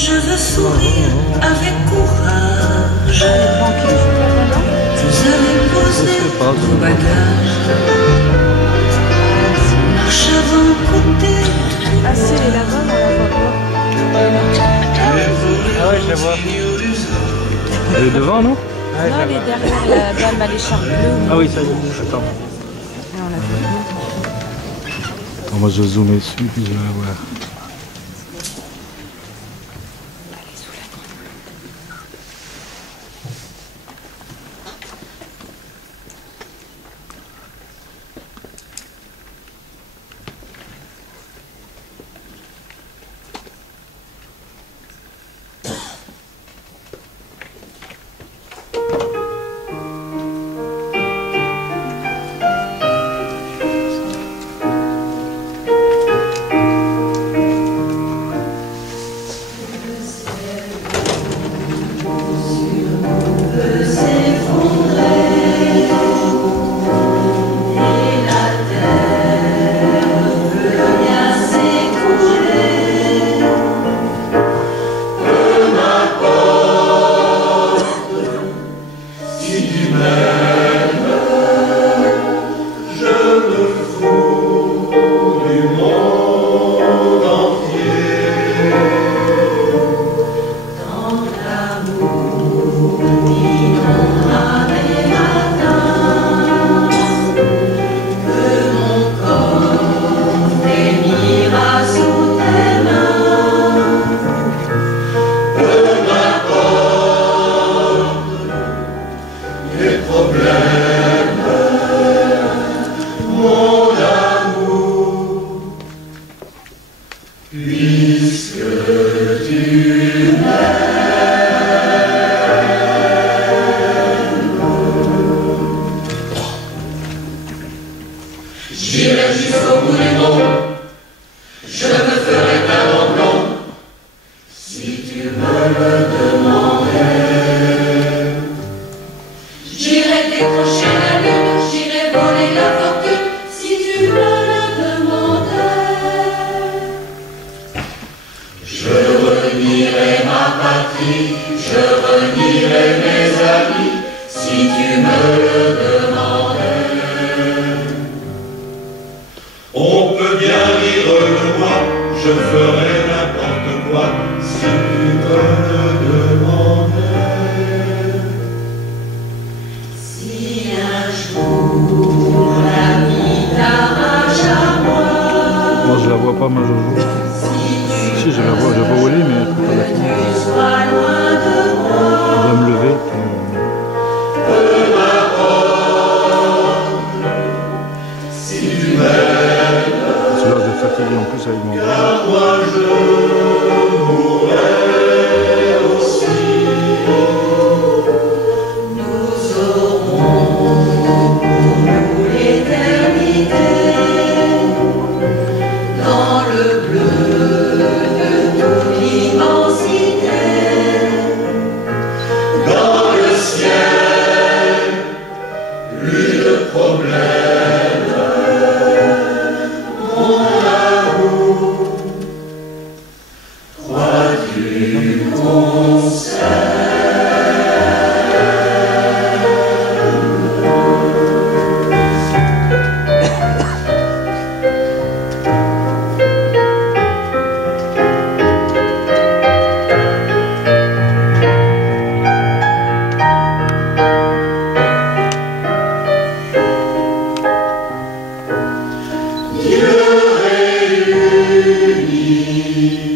Je veux sourire avec courage. Vous allez poser vos bagages. Marche avant côté. Ah si, elle est là-bas, on la voit pas. Ah ouais, je la vois. Elle est devant, non? Non, elle est derrière la dame à l'écharpe bleue. Ah oui, ça y est, attends. Et on la voit. Moi je vais zoomer dessus puis je vais la voir. J'irai jusqu'au bout du monde, je me ferai ta blonde, si tu me le demandais. J'irai décrocher la lune, j'irai voler la fortune, si tu me le demandais. Je renierai ma patrie, je renierai mes amis, si tu me le demandais. On peut bien rire de moi, je ferai n'importe quoi si tu me le demandais. Si un jour la vie t'arrache à moi, Moi je la vois pas ma Jojo. Si je la vois, je vois où elle est, mais elle peut pas la tu finir. sois loin de moi, Elle va me lever. Puis, peu m'importe, si tu m'aimes, parce que là je vais fatiguer en plus avec mon bras. car moi je mourrai aussi. nous aurons pour nous l'éternité, dans le bleu de toute l'immensité, Dans le ciel, plus de problème, mon amour, crois-tu qu'on Dieu réunit